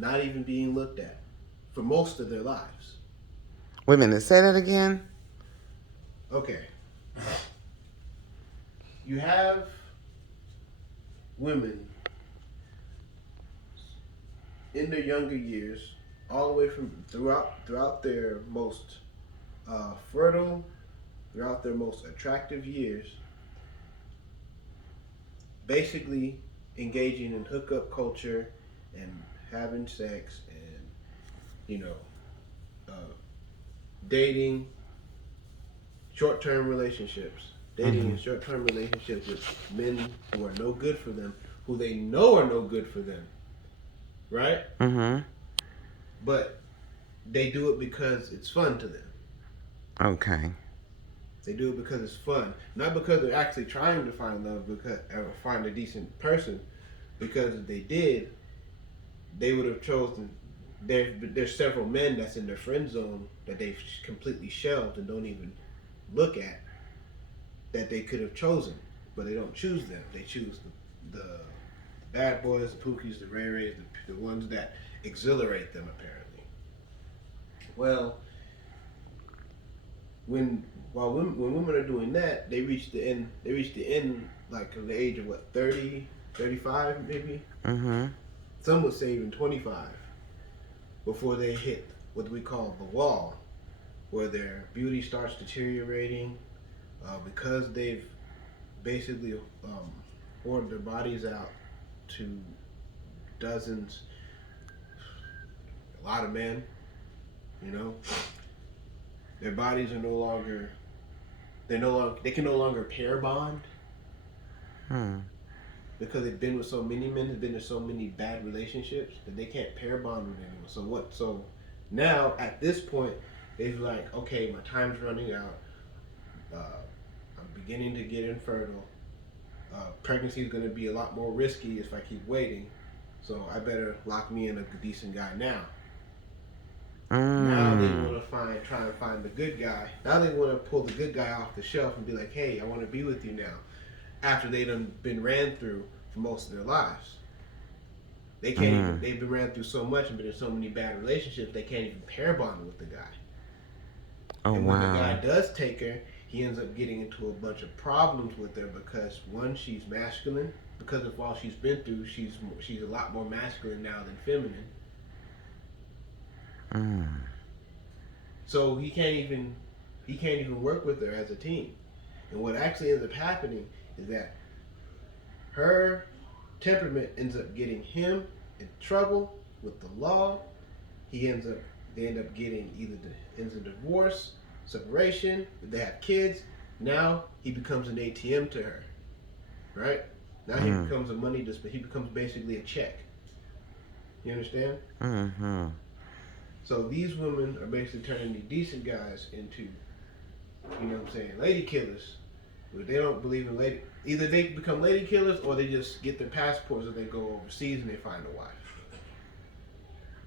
not even being looked at for most of their lives. Wait a minute, say that again. Okay, you have women in their younger years, all the way from throughout their most fertile, throughout their most attractive years, basically engaging in hookup culture and having sex and you know uh, dating, short-term relationships, dating Mm-hmm. in short-term relationships with men who are no good for them, who they know are no good for them, right? Mm-hmm. But they do it because it's fun to them. Okay. They do it because it's fun, not because they're actually trying to find love, because or find a decent person. Because if they did, they would have chosen. There's several men that's in their friend zone that they've completely shelved and don't even look at, that they could have chosen, but they don't choose them. They choose the bad boys, the Pookies, the Ray Rays, the ones that exhilarate them apparently. Well, when when women are doing that, they reach the end. They reach the end like of the age of what, 30, 35 maybe. Mm-hmm. Some would say even 25 before they hit what we call the wall, where their beauty starts deteriorating because they've basically hoarded their bodies out to dozens, a lot of men. You know, their bodies are no longer. They no longer. They can no longer pair bond Hmm. because they've been with so many men, have been in so many bad relationships that they can't pair bond with anyone. So what? So now at this point, they're like, okay, my time's running out. I'm beginning to get infertile. Pregnancy is going to be a lot more risky if I keep waiting. So I better lock me in a decent guy now. Now they want Mm. to try and find the good guy. Now they want to pull the good guy off the shelf and be like, hey, I want to be with you now. After they done been ran through for most of their lives. They can't even. Mm. They've been ran through so much and been in so many bad relationships. They can't even pair bond with the guy. Oh And when the guy wow. does take her, he ends up getting into a bunch of problems with her because one, she's masculine. Because of all she's been through, she's a lot more masculine now than feminine. Mm. So he can't even work with her as a team. And what actually ends up happening is that her temperament ends up getting him in trouble with the law. He ends up they end up getting either ends in divorce, separation. If they have kids, now he becomes an ATM to her, right? Now he Mm. becomes a money disp. He becomes basically a check. You understand? Mm-hmm. So these women are basically turning these decent guys into, you know what I'm saying, lady killers. But they don't believe in lady. Either they become lady killers or they just get their passports or they go overseas and they find a wife.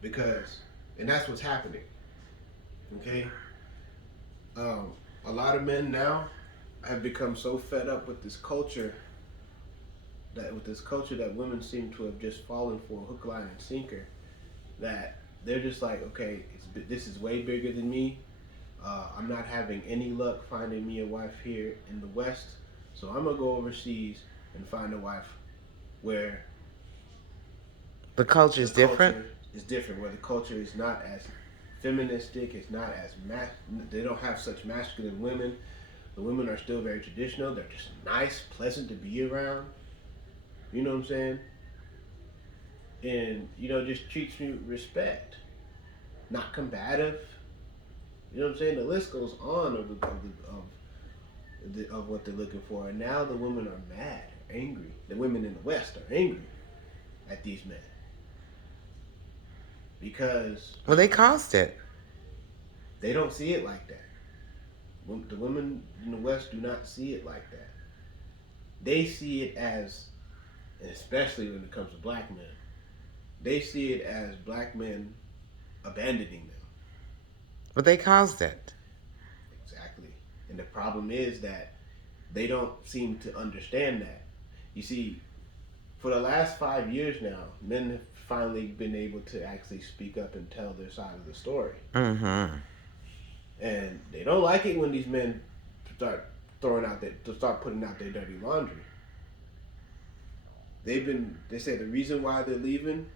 Because, and that's what's happening. Okay, um, a lot of men now have become so fed up with this culture that women seem to have just fallen for hook, line, and sinker. That they're just like, okay, this is way bigger than me. I'm not having any luck finding me a wife here in the West, so I'm gonna go overseas and find a wife where The culture the is different. culture is different, where the culture is not as feministic, it's not as they don't have such masculine women. The women are still very traditional. They're just nice, pleasant to be around. You know what I'm saying? And just treats me with respect, not combative. You know what I'm saying? The list goes on of what they're looking for. And now the women are mad, angry. The women in the West are angry at these men because Well, they caused it. they don't see it like that. The women in the West do not see it like that. They see it as, and especially when it comes to black men, they see it as black men abandoning them. But they caused it. Exactly. And the problem is that they don't seem to understand that. You see, for the last 5 years now, men have finally been able to actually speak up and tell their side of the story. Mm-hmm. And they don't like it when these men start start putting out their dirty laundry. They say the reason why they're leaving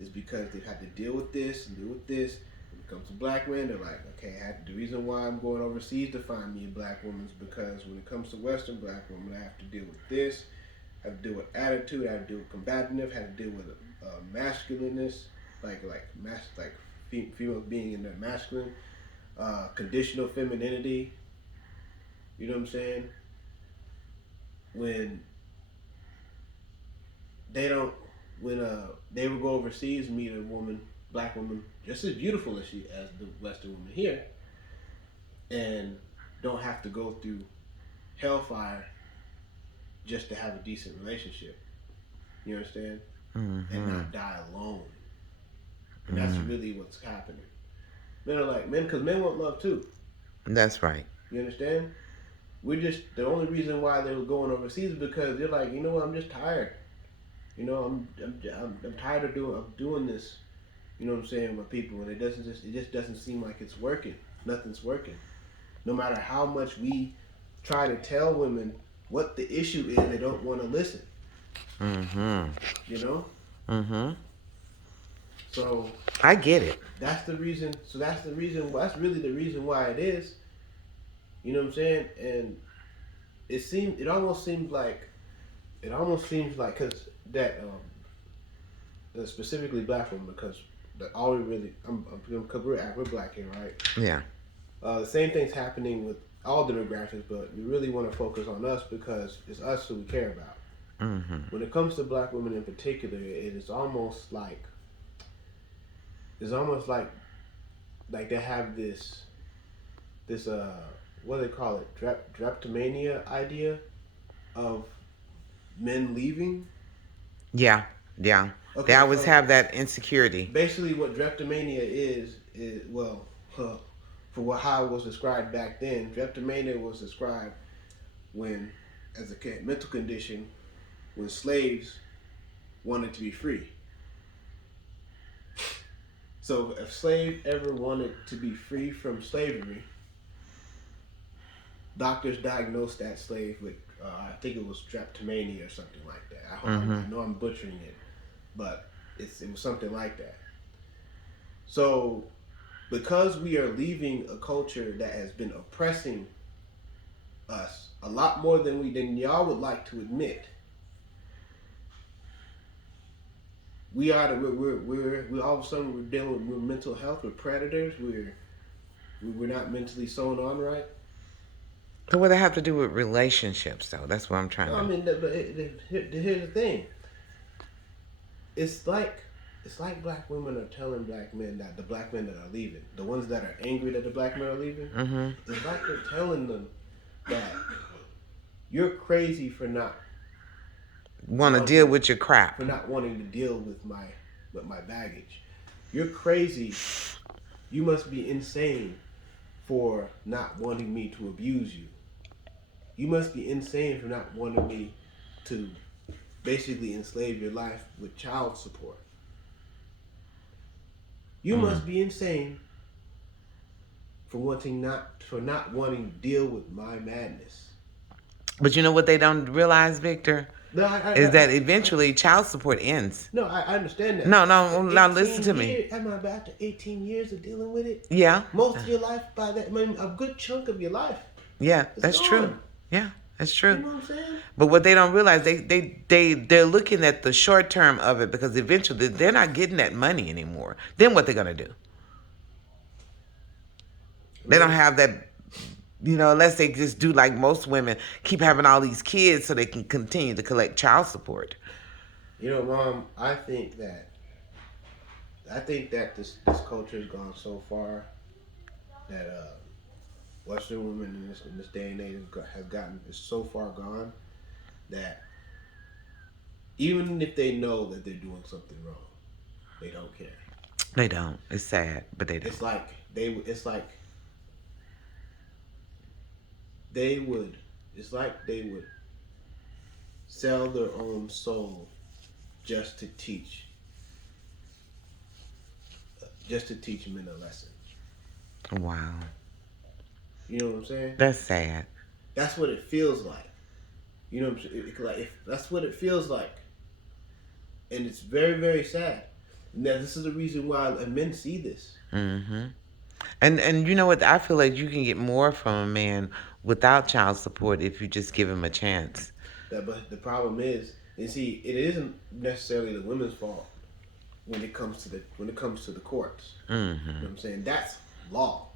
is because they've had to deal with this and deal with this. When it comes to black men, they're like, okay, the reason why I'm going overseas to find me a black woman is because when it comes to Western black women, I have to deal with this, I have to deal with attitude, I have to deal with combativeness, I have to deal with masculineness, like females being in their masculine, conditional femininity. You know what I'm saying? When they don't, when they would go overseas and meet a woman, black woman, just as beautiful as the Western woman here, and don't have to go through hellfire just to have a decent relationship. You understand? Mm-hmm. And not die alone. And that's really what's happening. Men are like because men want love too. That's right. You understand? The only reason why they were going overseas is because they're like, you know what, I'm just tired. You know, I'm tired of doing this. You know what I'm saying, with people, and it just doesn't seem like it's working. Nothing's working. No matter how much we try to tell women what the issue is, they don't want to listen. Mm-hmm. You know. Mm-hmm. So I get it. that's the reason. So that's really the reason why it is. You know what I'm saying? And it almost seems like because that specifically black women, because all we really because we're black here, right? Yeah. The same thing's happening with all demographics, but we really want to focus on us because it's us who we care about. Mm-hmm. When it comes to black women in particular, it is almost like they have this what do they call it, drapetomania idea of men leaving. Yeah. Yeah. Okay, They always so have that insecurity. basically what drapetomania is how it was described back then. Drapetomania was described when, as a mental condition, when slaves wanted to be free. So if a slave ever wanted to be free from slavery, doctors diagnosed that slave with, I think it was drapetomania or something like that. I know I'm butchering it, but it was something like that. So because we are leaving a culture that has been oppressing us a lot more than y'all would like to admit, we're all of a sudden we're dealing with mental health, we're predators, we're not mentally sewn on right. So what they have to do with relationships, though? That's what I'm trying to. I mean, here's the thing. It's like black women are telling black men, that the black men that are leaving, the ones that are angry that the black men are leaving, it's like they're telling them that you're crazy for not Want to deal with your crap. for not wanting to deal with my baggage. You're crazy. You must be insane for not wanting me to abuse you. You must be insane for not wanting me to basically enslave your life with child support. You must be insane for not wanting to deal with my madness. But you know what they don't realize, Victor? No, is that eventually child support ends. No, I understand that. No, now listen to me. Am I about to 18 years of dealing with it? Yeah. Most of your life, by that, I mean, a good chunk of your life. Yeah, that's true. Yeah, that's true. You know what I'm saying? But what they don't realize, they're looking at the short term of it, because eventually they're not getting that money anymore. Then what they're gonna do? They don't have that, unless they just do like most women, keep having all these kids so they can continue to collect child support. Mom, I think that this culture has gone so far that Western women in this day and age is so far gone that even if they know that they're doing something wrong, they don't care. They don't. It's sad, but they don't. It's like they would sell their own soul just to teach men a lesson. Wow. You know what I'm saying? That's sad. That's what it feels like. You know what I'm saying? That's what it feels like. And it's very, very sad. Now, this is the reason why men see this. Mm-hmm. And you know what? I feel like you can get more from a man without child support if you just give him a chance. But the problem is, you see, it isn't necessarily the women's fault when it comes to the courts. Mm-hmm. You know what I'm saying? That's law.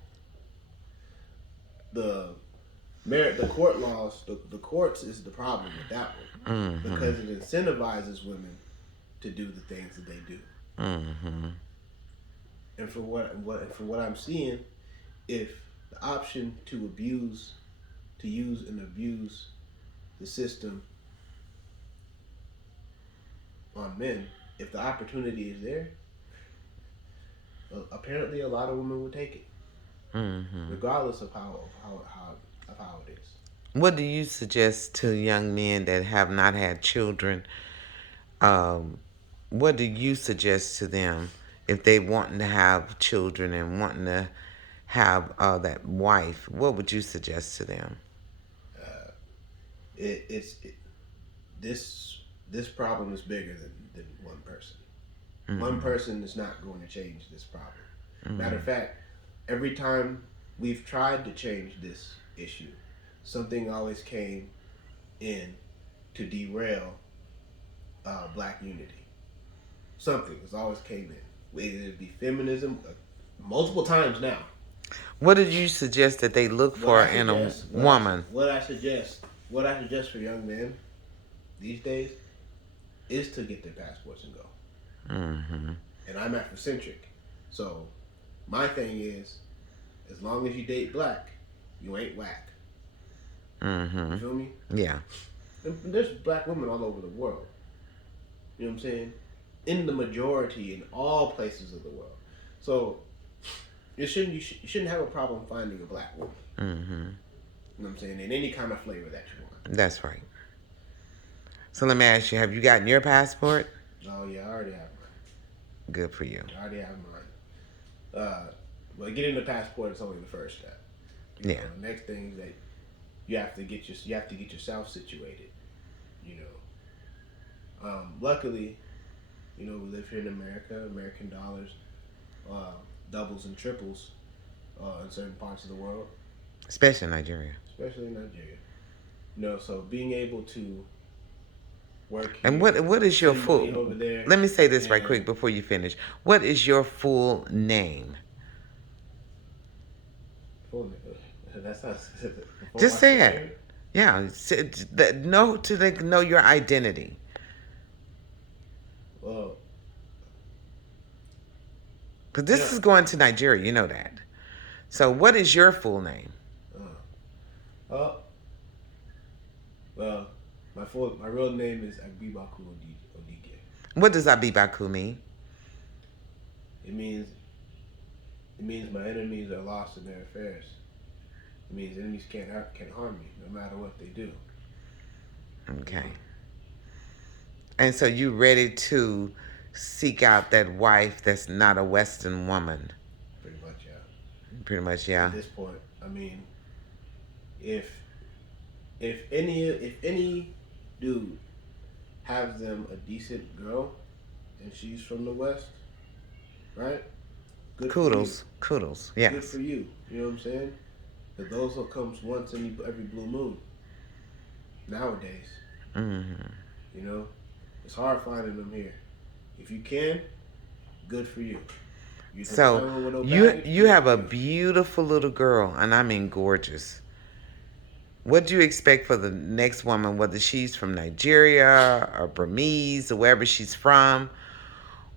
The court laws, the courts is the problem with that one. Mm-hmm. Because it incentivizes women to do the things that they do. Mm-hmm. And from what I'm seeing, if the option to use and abuse the system on men, if the opportunity is there, apparently a lot of women would take it, regardless of how it is. What do you suggest to young men that have not had children? What do you suggest to them if they wanting to have children and wanting to have that wife? What would you suggest to them? This problem is bigger than one person. One person is not going to change this problem. Matter of fact, every time we've tried to change this issue, something always came in to derail black unity. Something has always came in. Whether it be feminism, multiple times now. What did you suggest that they look for in a woman? What I suggest for young men these days is to get their passports and go. Mm-hmm. And I'm Afrocentric, so my thing is, as long as you date black, you ain't whack. Mm-hmm. You feel me? Yeah. And there's black women all over the world. You know what I'm saying? In the majority, in all places of the world. So you shouldn't have a problem finding a black woman. Mm-hmm. You know what I'm saying? In any kind of flavor that you want. That's right. So let me ask you, have you gotten your passport? Oh yeah, I already have mine. Good for you. I already have mine. Well, getting the passport is only the first step. You know, the next thing is that you have to get yourself situated. You know. Luckily, you know, we live here in America. American dollars doubles and triples in certain parts of the world. Especially in Nigeria. Especially in Nigeria. You know, so being able to work here, and what is your full? Over there, let me say this right quick before you finish. What is your full name? That's not. Just say it. Yeah, know your identity. Well, because this is going to Nigeria, you know that. So, what is your full name? Well, my real name is Agbibaku Odige. What does Abibaku mean? It means my enemies are lost in their affairs. It means enemies can't harm me no matter what they do. Okay. And so you ready to seek out that wife that's not a Western woman? Pretty much, yeah. Pretty much, yeah. At this point, I mean, if any dude has them a decent girl and she's from the West, right? Good Kudos, yes. Good for you. You know what I'm saying? But those will comes once in every blue moon. Nowadays, you know, it's hard finding them here. If you can, good for you. So you have a beautiful little girl, and I mean gorgeous. What do you expect for the next woman, whether she's from Nigeria or Burmese or wherever she's from?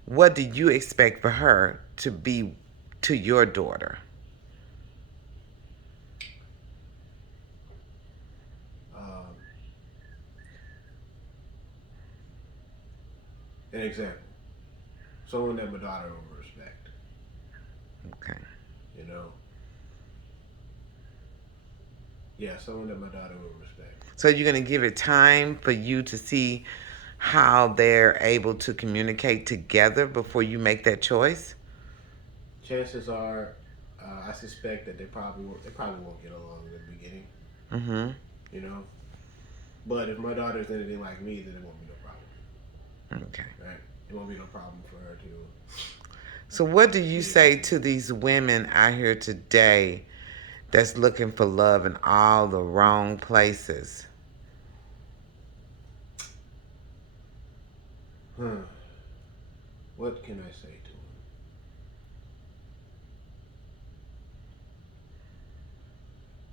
What do you expect for her to be to your daughter? An example. Someone that my daughter will respect. Okay. You know? Yeah, someone that my daughter will respect. So you're going to give it time for you to see how they're able to communicate together before you make that choice? Chances are, I suspect that they probably won't get along in the beginning. Mm-hmm. You know, but if my daughter's anything like me, then it won't be no problem. Okay. Right? It won't be no problem for her to So what do you be able say to. to these women out here today that's looking for love in all the wrong places? Huh. What can I say to them?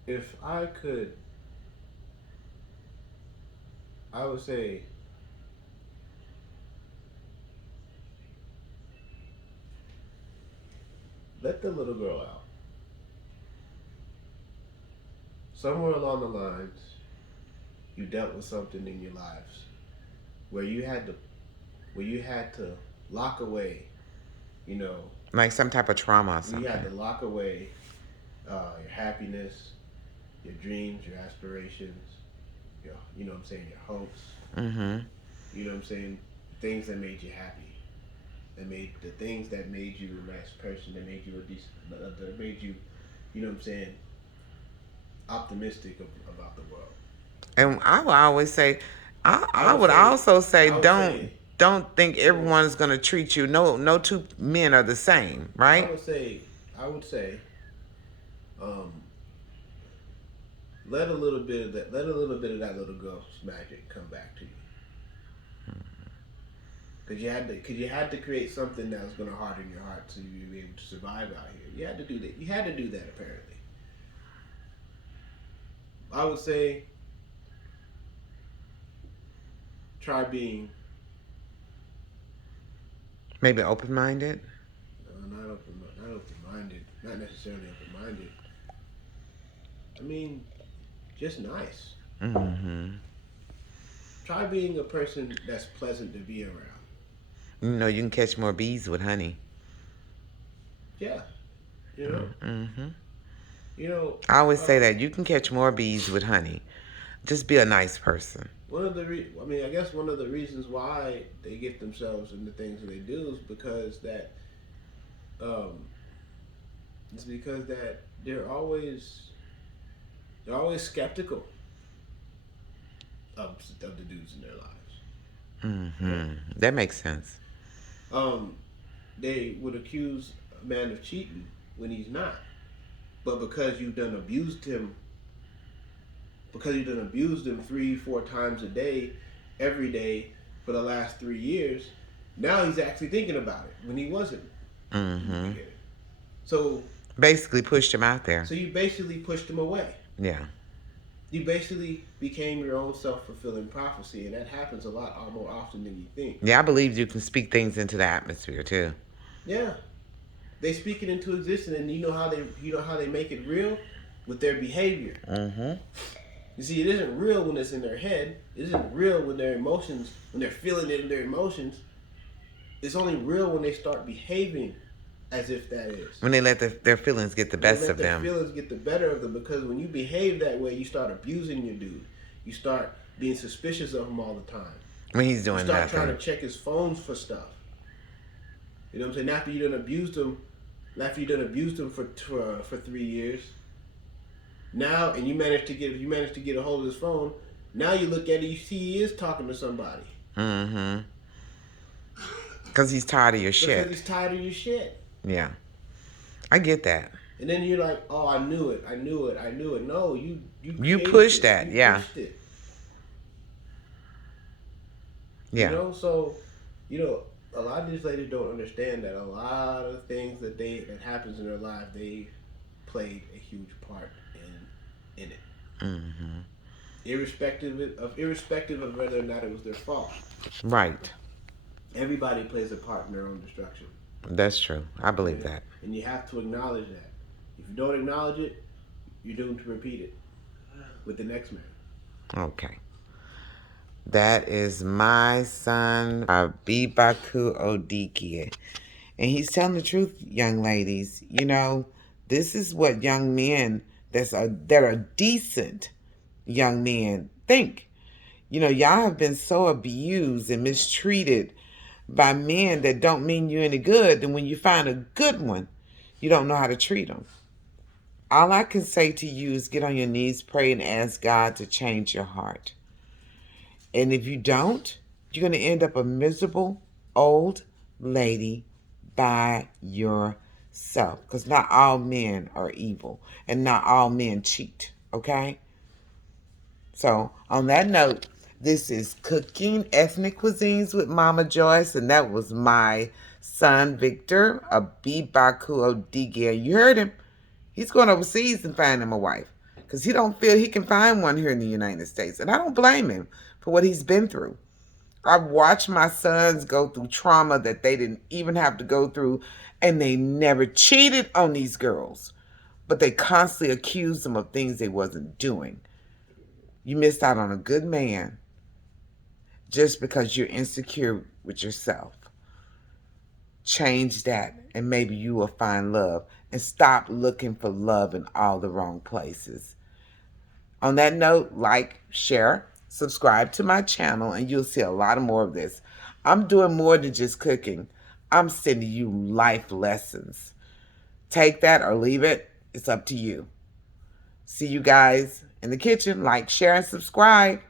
If I could, I would say, let the little girl out. Somewhere along the lines, you dealt with something in your lives where you had to lock away, you know, Like some type of trauma or you had something. to lock away your happiness, your dreams, your aspirations, you know what I'm saying, your hopes, Mm-hmm. you know what I'm saying, things that made you happy, that made the things that made you a nice person, that made you a decent, that made you, you know what I'm saying, optimistic about the world. And I would always say, I I would would say, also say, I would say, don't think don't. everyone is gonna treat you. No two men are the same, I right? would say, I would say, um, let a little bit of that little girl's magic come back to you. Cause you had to create something that was gonna harden your heart so you'd be able to survive out here. You had to do that. You had to do that apparently. I would say try being Maybe open minded. not open minded, not necessarily open minded. I mean, just nice. Mm-hmm. Try being a person that's pleasant to be around. You know, you can catch more bees with honey. Yeah, you know, Mm-hmm. you know. I always say Uh, that you can catch more bees with honey. Just be a nice person. I mean, I guess one of the reasons why they get themselves into things that they do is because that um, it's because that they're always skeptical of the dudes in their lives, right? Mm-hmm. That makes sense. Um, they would accuse a man of cheating when he's not, but because you done abused him 3, 4 times a day, every day for the last 3 years, now he's actually thinking about it when he wasn't in the Mm-hmm. beginning. So, Basically pushed him out there. so you basically pushed him away. Yeah. You basically became your own self-fulfilling prophecy, and that happens a lot more often than you think. Yeah, I believe you can speak things into the atmosphere too. Yeah, they speak it into existence, and you know how they make it real with their behavior. Mm-hmm. You see, it isn't real when it's in their head. It isn't real when their emotions, when they're feeling it in their emotions. It's only real when they start behaving as if that is. When they let their feelings get the When they best let of their them. feelings get the better of them, because when you behave that way, you start abusing your dude. You start being suspicious of him all the time. When he's You doing start trying to nothing. check his phones for stuff. You know what I'm saying? After you done abused him for 3 years, now and you manage to get a hold of his phone. Now you look at it, you see he is talking to somebody Mm-hmm. Because he's tired of your because shit. he's tired of your shit. Yeah. I get that. And then you're like, oh, I knew it. No, you You created pushed this. that. You Yeah. pushed it. You Yeah. know, so a lot of these ladies don't understand that a lot of things that happens in their life, they played a huge part in it. Mm-hmm. Irrespective of whether or not it was their fault. Right. Everybody plays a part in their own destruction. That's true. I believe Yeah. that. And you have to acknowledge that. If you don't acknowledge it, you're doomed to repeat it with the next man. Okay. That is my son, Abibaku Odikie. And he's telling the truth, young ladies. You know, this is what young men that are decent young men think. You know, y'all have been so abused and mistreated by men that don't mean you any good. And when you find a good one, you don't know how to treat them. All I can say to you is get on your knees, pray, and ask God to change your heart. And if you don't, you're going to end up a miserable old lady by yourself. Because not all men are evil and not all men cheat, okay? So, on that note, this is Cooking Ethnic Cuisines with Mama Joyce, and that was my son, Victor, Abibaku Odigia. You heard him. He's going overseas and finding him a wife because he don't feel he can find one here in the United States. And I don't blame him for what he's been through. I've watched my sons go through trauma that they didn't even have to go through, and they never cheated on these girls, but they constantly accused them of things they wasn't doing. You missed out on a good man just because you're insecure with yourself. Change that, and maybe you will find love, and stop looking for love in all the wrong places. On that note, like, share, subscribe to my channel, and you'll see a lot more of this. I'm doing more than just cooking. I'm sending you life lessons. Take that or leave it. It's up to you. See you guys in the kitchen. Like, share, and subscribe.